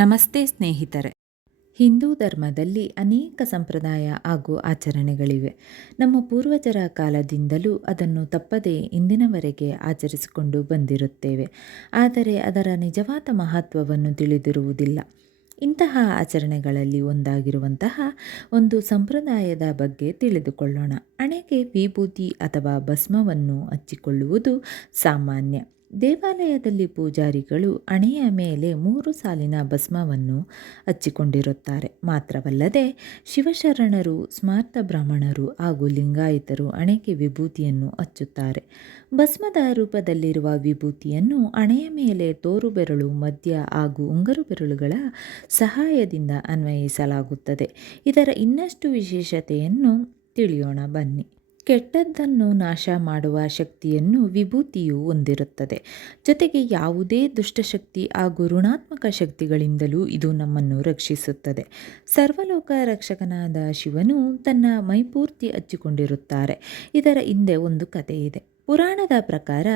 ನಮಸ್ತೆ ಸ್ನೇಹಿತರೆ. ಹಿಂದೂ ಧರ್ಮದಲ್ಲಿ ಅನೇಕ ಸಂಪ್ರದಾಯ ಹಾಗೂ ಆಚರಣೆಗಳಿವೆ. ನಮ್ಮ ಪೂರ್ವಜರ ಕಾಲದಿಂದಲೂ ಅದನ್ನು ತಪ್ಪದೇ ಇಂದಿನವರೆಗೆ ಆಚರಿಸಿಕೊಂಡು ಬಂದಿರುತ್ತೇವೆ. ಆದರೆ ಅದರ ನಿಜವಾದ ಮಹತ್ವವನ್ನು ತಿಳಿದಿರುವುದಿಲ್ಲ. ಇಂತಹ ಆಚರಣೆಗಳಲ್ಲಿ ಒಂದಾಗಿರುವಂತಹ ಒಂದು ಸಂಪ್ರದಾಯದ ಬಗ್ಗೆ ತಿಳಿದುಕೊಳ್ಳೋಣ. ಹಣೆಗೆ ವಿಭೂತಿ ಅಥವಾ ಭಸ್ಮವನ್ನು ಹಚ್ಚಿಕೊಳ್ಳುವುದು ಸಾಮಾನ್ಯ. ದೇವಾಲಯದಲ್ಲಿ ಪೂಜಾರಿಗಳು ಅಣೆಯ ಮೇಲೆ ಮೂರು ಸಾಲಿನ ಭಸ್ಮವನ್ನು ಹಚ್ಚಿಕೊಂಡಿರುತ್ತಾರೆ. ಮಾತ್ರವಲ್ಲದೆ, ಶಿವಶರಣರು, ಸ್ಮಾರ್ತ ಬ್ರಾಹ್ಮಣರು ಹಾಗೂ ಲಿಂಗಾಯತರು ಹಣೆಗೆ ವಿಭೂತಿಯನ್ನು ಹಚ್ಚುತ್ತಾರೆ. ಭಸ್ಮದ ರೂಪದಲ್ಲಿರುವ ವಿಭೂತಿಯನ್ನು ಅಣೆಯ ಮೇಲೆ ತೋರು ಬೆರಳು ಮಧ್ಯ ಹಾಗೂ ಉಂಗರು ಬೆರಳುಗಳ ಸಹಾಯದಿಂದ ಅನ್ವಯಿಸಲಾಗುತ್ತದೆ. ಇದರ ಇನ್ನಷ್ಟು ವಿಶೇಷತೆಯನ್ನು ತಿಳಿಯೋಣ ಬನ್ನಿ. ಕೆಟ್ಟದ್ದನ್ನು ನಾಶ ಮಾಡುವ ಶಕ್ತಿಯನ್ನು ವಿಭೂತಿಯು ಹೊಂದಿರುತ್ತದೆ. ಜೊತೆಗೆ ಯಾವುದೇ ದುಷ್ಟಶಕ್ತಿ ಹಾಗೂ ಋಣಾತ್ಮಕ ಶಕ್ತಿಗಳಿಂದಲೂ ಇದು ನಮ್ಮನ್ನು ರಕ್ಷಿಸುತ್ತದೆ. ಸರ್ವಲೋಕ ರಕ್ಷಕನಾದ ಶಿವನು ತನ್ನ ಮೈಪೂರ್ತಿ ಹಚ್ಚಿಕೊಂಡಿರುತ್ತಾರೆ. ಇದರ ಹಿಂದೆ ಒಂದು ಕಥೆ ಇದೆ ಪುರಾಣದ ಪ್ರಕಾರ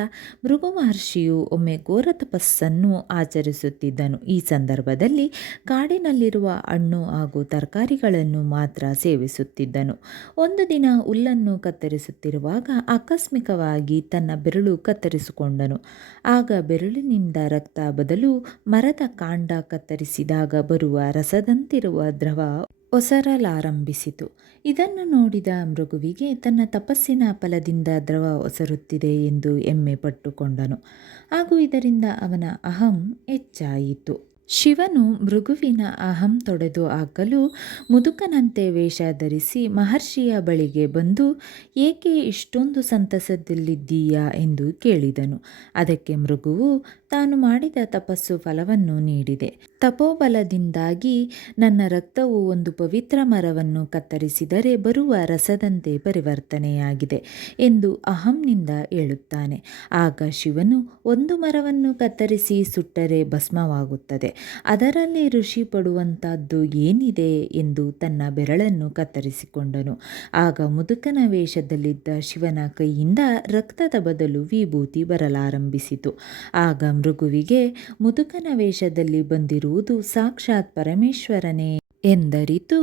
ಭೃಗು ಮಹರ್ಷಿಯು ಒಮ್ಮೆ ಘೋರ ತಪಸ್ಸನ್ನು ಆಚರಿಸುತ್ತಿದ್ದನು. ಈ ಸಂದರ್ಭದಲ್ಲಿ ಕಾಡಿನಲ್ಲಿರುವ ಹಣ್ಣು ಹಾಗೂ ತರಕಾರಿಗಳನ್ನು ಮಾತ್ರ ಸೇವಿಸುತ್ತಿದ್ದನು. ಒಂದು ದಿನ ಹುಲ್ಲನ್ನು ಕತ್ತರಿಸುತ್ತಿರುವಾಗ ಆಕಸ್ಮಿಕವಾಗಿ ತನ್ನ ಬೆರಳು ಕತ್ತರಿಸಿಕೊಂಡನು. ಆಗ ಬೆರಳಿನಿಂದ ರಕ್ತ ಬದಲು ಮರದ ಕಾಂಡ ಕತ್ತರಿಸಿದಾಗ ಬರುವ ರಸದಂತಿರುವ ದ್ರವ ಒಸರಲಾರಂಭಿಸಿತು. ಇದನ್ನು ನೋಡಿದ ಮೃಗುವಿಗೆ ತನ್ನ ತಪಸ್ಸಿನ ಫಲದಿಂದ ದ್ರವ ಒಸರುತ್ತಿದೆ ಎಂದು ಎಮ್ಮೆ ಪಟ್ಟುಕೊಂಡನು. ಹಾಗೂ ಇದರಿಂದ ಅವನ ಅಹಂ ಹೆಚ್ಚಾಯಿತು. ಶಿವನು ಮೃಗುವಿನ ಅಹಂ ತೊಡೆದು ಹಾಕಲು ಮುದುಕನಂತೆ ವೇಷ ಧರಿಸಿ ಮಹರ್ಷಿಯ ಬಳಿಗೆ ಬಂದು, ಏಕೆ ಇಷ್ಟೊಂದು ಸಂತಸದಲ್ಲಿದ್ದೀಯಾ? ಎಂದು ಕೇಳಿದನು. ಅದಕ್ಕೆ ಮೃಗುವು, ತಾನು ಮಾಡಿದ ತಪಸ್ಸು ಫಲವನ್ನು ನೀಡಿದೆ. ತಪೋಬಲದಿಂದಾಗಿ ನನ್ನ ರಕ್ತವು ಒಂದು ಪವಿತ್ರ ಮರವನ್ನು ಕತ್ತರಿಸಿದರೆ ಬರುವ ರಸದಂತೆ ಪರಿವರ್ತನೆಯಾಗಿದೆ ಎಂದು ಅಹಂನಿಂದ ಹೇಳುತ್ತಾನೆ. ಆಗ ಶಿವನು, ಒಂದು ಮರವನ್ನು ಕತ್ತರಿಸಿ ಸುಟ್ಟರೆ ಭಸ್ಮವಾಗುತ್ತದೆ. ಅದರಲ್ಲಿ ಋಷಿ ಪಡುವಂಥದ್ದು ಏನಿದೆ ಎಂದು ತನ್ನ ಬೆರಳನ್ನು ಕತ್ತರಿಸಿಕೊಂಡನು. ಆಗ ಮುದುಕನ ವೇಷದಲ್ಲಿದ್ದ ಶಿವನ ಕೈಯಿಂದ ರಕ್ತದ ಬದಲು ವಿಭೂತಿ ಬರಲಾರಂಭಿಸಿತು. ಆಗ ಮೃಗುವಿಗೆ ಮುದುಕನ ವೇಷದಲ್ಲಿ ಬಂದಿರುವುದು ಸಾಕ್ಷಾತ್ ಪರಮೇಶ್ವರನೇ. ಎಂದರಿತು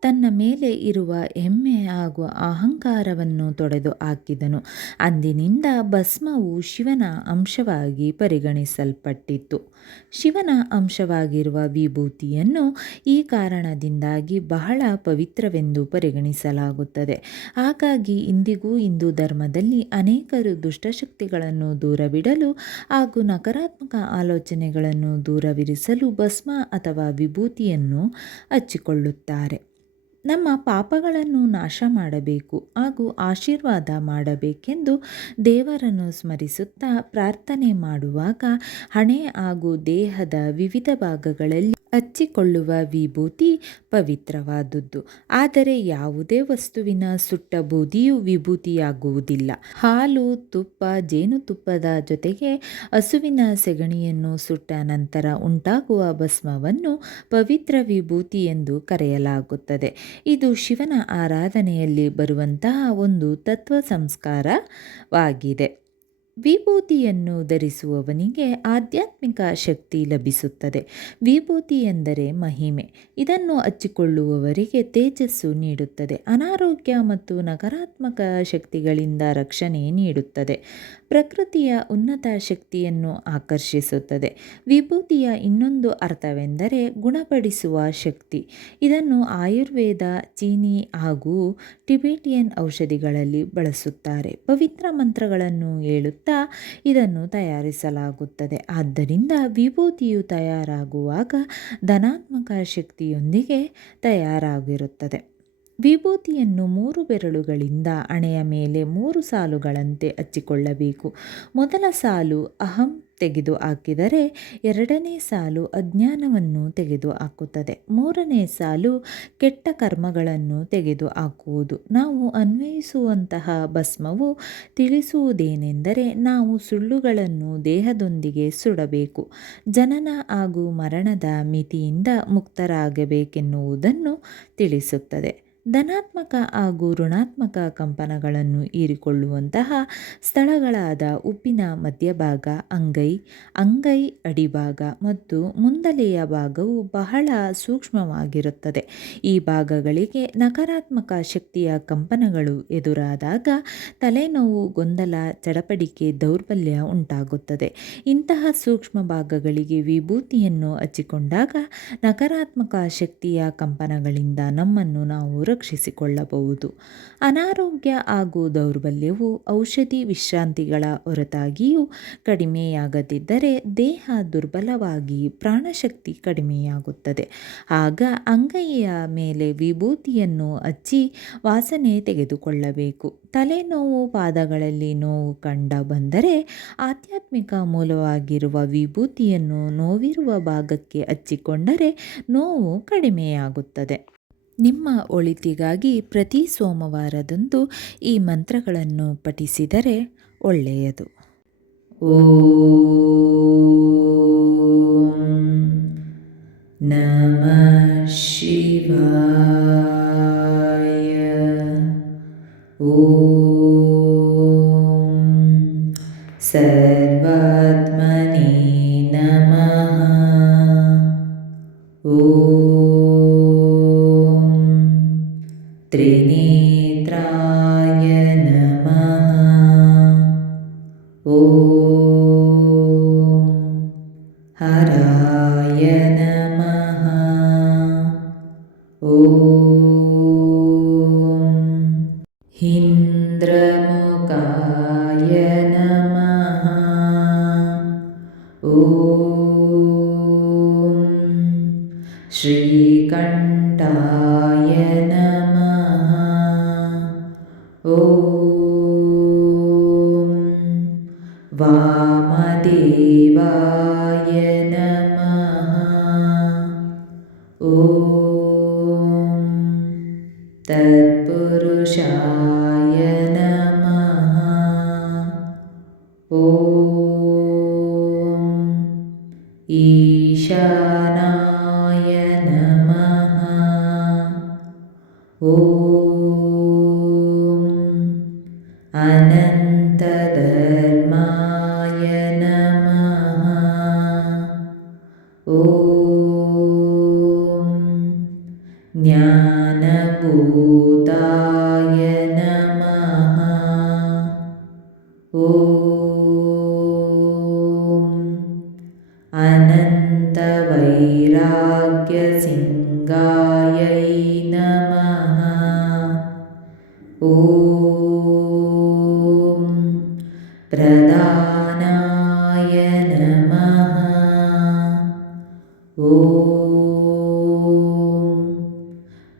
ತನ್ನ ಮೇಲೆ ಇರುವ ಹೆಮ್ಮೆ ಹಾಗೂ ಅಹಂಕಾರವನ್ನು ತೊಡೆದು ಹಾಕಿದನು. ಅಂದಿನಿಂದ ಭಸ್ಮವು ಶಿವನ ಅಂಶವಾಗಿ ಪರಿಗಣಿಸಲ್ಪಟ್ಟಿತ್ತು. ಶಿವನ ಅಂಶವಾಗಿರುವ ವಿಭೂತಿಯನ್ನು ಈ ಕಾರಣದಿಂದಾಗಿ ಬಹಳ ಪವಿತ್ರವೆಂದು ಪರಿಗಣಿಸಲಾಗುತ್ತದೆ. ಹಾಗಾಗಿ ಇಂದಿಗೂ ಹಿಂದೂ ಧರ್ಮದಲ್ಲಿ ಅನೇಕರು ದುಷ್ಟಶಕ್ತಿಗಳನ್ನು ದೂರವಿಡಲು ಹಾಗೂ ನಕಾರಾತ್ಮಕ ಆಲೋಚನೆಗಳನ್ನು ದೂರವಿರಿಸಲು ಭಸ್ಮ ಅಥವಾ ವಿಭೂತಿಯನ್ನು ಹಚ್ಚಿಕೊಳ್ಳುತ್ತಾರೆ ನಮ್ಮ ಪಾಪಗಳನ್ನು ನಾಶ ಮಾಡಬೇಕು ಹಾಗೂ ಆಶೀರ್ವಾದ ಮಾಡಬೇಕೆಂದು ದೇವರನ್ನು ಸ್ಮರಿಸುತ್ತಾ ಪ್ರಾರ್ಥನೆ ಮಾಡುವಾಗ ಹಣೆ ಹಾಗೂ ದೇಹದ ವಿವಿಧ ಭಾಗಗಳಲ್ಲಿ ಹಚ್ಚಿಕೊಳ್ಳುವ ವಿಭೂತಿ ಪವಿತ್ರವಾದುದು ಆದರೆ ಯಾವುದೇ ವಸ್ತುವಿನ ಸುಟ್ಟ ಬೂದಿಯು ವಿಭೂತಿಯಾಗುವುದಿಲ್ಲ. ಹಾಲು, ತುಪ್ಪ ಜೇನುತುಪ್ಪದ ಜೊತೆಗೆ ಹಸುವಿನ ಸೆಗಣಿಯನ್ನು ಸುಟ್ಟ ನಂತರ ಉಂಟಾಗುವ ಭಸ್ಮವನ್ನು ಪವಿತ್ರ ವಿಭೂತಿ ಎಂದು ಕರೆಯಲಾಗುತ್ತದೆ. ಇದು ಶಿವನ ಆರಾಧನೆಯಲ್ಲಿ ಬರುವಂತಹ ಒಂದು ತತ್ವ ಸಂಸ್ಕಾರವಾಗಿದೆ. ವಿಭೂತಿಯನ್ನು ಧರಿಸುವವನಿಗೆ ಆಧ್ಯಾತ್ಮಿಕ ಶಕ್ತಿ ಲಭಿಸುತ್ತದೆ. ವಿಭೂತಿ ಎಂದರೆ ಮಹಿಮೆ. ಇದನ್ನು ಹಚ್ಚಿಕೊಳ್ಳುವವರಿಗೆ ತೇಜಸ್ಸು ನೀಡುತ್ತದೆ. ಅನಾರೋಗ್ಯ ಮತ್ತು ನಕಾರಾತ್ಮಕ ಶಕ್ತಿಗಳಿಂದ ರಕ್ಷಣೆ ನೀಡುತ್ತದೆ. ಪ್ರಕೃತಿಯ ಉನ್ನತ ಶಕ್ತಿಯನ್ನು ಆಕರ್ಷಿಸುತ್ತದೆ. ವಿಭೂತಿಯ ಇನ್ನೊಂದು ಅರ್ಥವೆಂದರೆ ಗುಣಪಡಿಸುವ ಶಕ್ತಿ. ಇದನ್ನು ಆಯುರ್ವೇದ, ಚೀನಿ ಹಾಗೂ ಟಿಬೆಟಿಯನ್ ಔಷಧಿಗಳಲ್ಲಿ ಬಳಸುತ್ತಾರೆ. ಪವಿತ್ರ ಮಂತ್ರಗಳನ್ನು ಹೇಳುತ್ತಾ ಇದನ್ನು ತಯಾರಿಸಲಾಗುತ್ತದೆ. ಆದ್ದರಿಂದ ವಿಭೂತಿಯು ತಯಾರಾಗುವಾಗ ಧನಾತ್ಮಕ ಶಕ್ತಿಯೊಂದಿಗೆ ತಯಾರಾಗಿರುತ್ತದೆ. ವಿಭೂತಿಯನ್ನು ಮೂರು ಬೆರಳುಗಳಿಂದ ಹಣೆಯ ಮೇಲೆ ಮೂರು ಸಾಲುಗಳಂತೆ ಹಚ್ಚಿಕೊಳ್ಳಬೇಕು. ಮೊದಲ ಸಾಲು ಅಹಂ ತೆಗೆದು ಹಾಕಿದರೆ ಎರಡನೇ ಸಾಲು ಅಜ್ಞಾನವನ್ನು ತೆಗೆದು ಹಾಕುತ್ತದೆ. ಮೂರನೇ ಸಾಲು ಕೆಟ್ಟ ಕರ್ಮಗಳನ್ನು ತೆಗೆದು ಹಾಕುವುದು. ನಾವು ಅನ್ವಯಿಸುವಂತಹ ಭಸ್ಮವು ತಿಳಿಸುವುದೇನೆಂದರೆ ನಾವು ಸುಳ್ಳುಗಳನ್ನು ದೇಹದೊಂದಿಗೆ ಸುಡಬೇಕು. ಜನನ ಹಾಗೂ ಮರಣದ ಮಿತಿಯಿಂದ ಮುಕ್ತರಾಗಬೇಕೆನ್ನುವುದನ್ನು ತಿಳಿಸುತ್ತದೆ. ಧನಾತ್ಮಕ ಹಾಗೂ ಋಣಾತ್ಮಕ ಕಂಪನಗಳನ್ನು ಹೀರಿಕೊಳ್ಳುವಂತಹ ಸ್ಥಳಗಳಾದ ಉಪ್ಪಿನ ಮಧ್ಯಭಾಗ, ಅಂಗೈ ಅಂಗೈ ಅಡಿಭಾಗ ಮತ್ತು ಮುಂದಲೆಯ ಭಾಗವು ಬಹಳ ಸೂಕ್ಷ್ಮವಾಗಿರುತ್ತದೆ. ಈ ಭಾಗಗಳಿಗೆ ನಕಾರಾತ್ಮಕ ಶಕ್ತಿಯ ಕಂಪನಗಳು ಎದುರಾದಾಗ ತಲೆನೋವು, ಗೊಂದಲ, ಚಡಪಡಿಕೆ, ದೌರ್ಬಲ್ಯ ಉಂಟಾಗುತ್ತದೆ. ಇಂತಹ ಸೂಕ್ಷ್ಮ ಭಾಗಗಳಿಗೆ ವಿಭೂತಿಯನ್ನು ಹಚ್ಚಿಕೊಂಡಾಗ ನಕಾರಾತ್ಮಕ ಶಕ್ತಿಯ ಕಂಪನಗಳಿಂದ ನಮ್ಮನ್ನು ನಾವು ರಕ್ಷಿಸಿಕೊಳ್ಳಬಹುದು. ಅನಾರೋಗ್ಯ ಹಾಗೂ ದೌರ್ಬಲ್ಯವು ಔಷಧಿ ವಿಶ್ರಾಂತಿಗಳ ಹೊರತಾಗಿಯೂ ಕಡಿಮೆಯಾಗದಿದ್ದರೆ ದೇಹ ದುರ್ಬಲವಾಗಿ ಪ್ರಾಣಶಕ್ತಿ ಕಡಿಮೆಯಾಗುತ್ತದೆ. ಆಗ ಅಂಗೈಯ ಮೇಲೆ ವಿಭೂತಿಯನ್ನು ಹಚ್ಚಿ ವಾಸನೆ ತೆಗೆದುಕೊಳ್ಳಬೇಕು. ತಲೆನೋವು ಪಾದಗಳಲ್ಲಿ ನೋವು ಕಂಡ ಬಂದರೆ ಆಧ್ಯಾತ್ಮಿಕ ಮೂಲವಾಗಿರುವ ವಿಭೂತಿಯನ್ನು ನೋವಿರುವ ಭಾಗಕ್ಕೆ ಹಚ್ಚಿಕೊಂಡರೆ ನೋವು ಕಡಿಮೆಯಾಗುತ್ತದೆ. ನಿಮ್ಮ ಒಳಿತಿಗಾಗಿ ಪ್ರತಿ ಸೋಮವಾರದಂದು ಈ ಮಂತ್ರಗಳನ್ನು ಪಠಿಸಿದರೆ ಒಳ್ಳೆಯದು. ಓಂ ನಮ ಶಿವಾಯ. ಓಂ त्रिनेत्राय नमः। ॐ हराय नमः। ॐ हीन्द्रमुकाय नमः। ॐ श्रीकण्ठाय नमः। ॐ वामदेवाय नमः। ॐ तत्पुरुषा प्रदानाय नमः। ॐ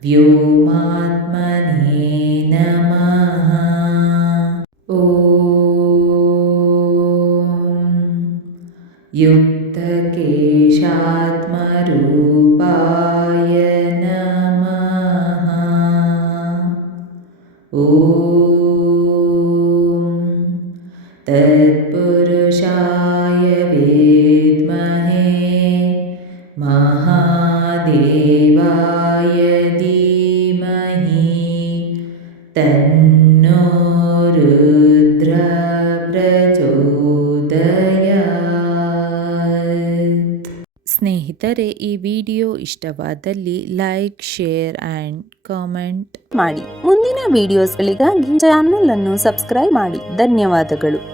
व्योमात्मने नमः। ॐ युक्तकेशात्मरूपाय महादेवाय धीमहि तन्नो रुद्र ಪ್ರಚೋದಯಾತ್ ಸ್ನೇಹಿತರೆ ಈ ವಿಡಿಯೋ ಇಷ್ಟವಾದಲ್ಲಿ ಲೈಕ್ ಶೇರ್ ಆ್ಯಂಡ್ ಕಾಮೆಂಟ್ ಮಾಡಿ ಮುಂದಿನ ವಿಡಿಯೋಸ್ಗಳಿಗಾಗಿ ಚಾನಲ್ ಅನ್ನು ಸಬ್ಸ್ಕ್ರೈಬ್ ಮಾಡಿ ಧನ್ಯವಾದಗಳು